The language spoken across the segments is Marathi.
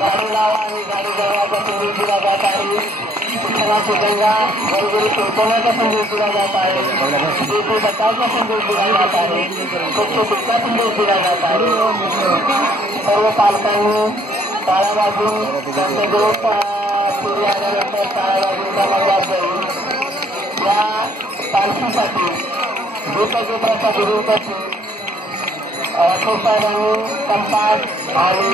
गाडी लावा आणि गाडी जवळचा संदेश दिला जात आहे. शिक्षणाची गंगा घरोघरी पोहोचवण्याचा संदेश दिला जात आहे. देशी बचावचा संदेश दिला जात आहे. स्वच्छतेचा संदेश दिला जात आहे. सर्व पालकांनी टाळ्या वाजून त्यांचे ग्रुप सूर्य आल्यानंतर टाळ्या वाजून त्याला जात जाईल. या पालखीसाठी दीपगीताचा गुरुसाठी साहेबांनी कंपास आणि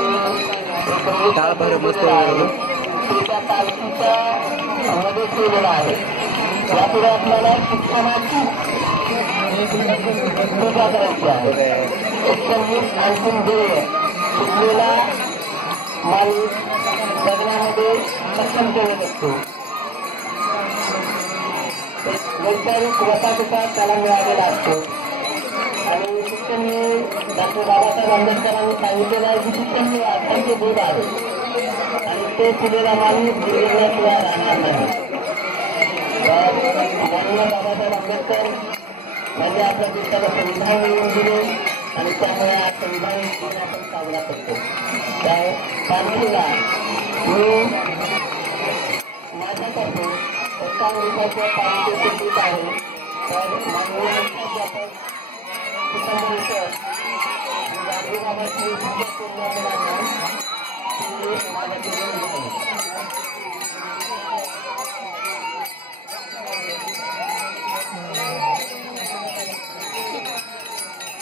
त्या पालखीच्या मध्ये केलेला आहे. यापुढे आपल्याला शिक्षणाची पूजा करायची आहे. शिक्षण ही अंतिम ध्येय शिकलेला माणूस जगण्यामध्ये सक्षम केले असतो. वैचारिक वसाहतीचा त्याला मिळालेला असतो. आणि शिक्षण हे डॉक्टर बाबासाहेब आंबेडकरांनी सांगितलेलं आहे की शिक्षण हे अर्थांचे दूध आहे आणि ते पिलेला माणूस गिरण्याशिवाय राहणार नाही. माननीय बाबासाहेब आंबेडकर म्हणजे आपल्या देशाला संविधान मिळवून दिले आणि त्यामुळे आज संविधान दिन आपण साजरा करतो. त्या पालखीला मी माझ्यातर्फे 55 रुपयाच्या पालखीचे पीठ आहे. तर माननीय मुख्याध्यापक गांधी बाबाची माझ्या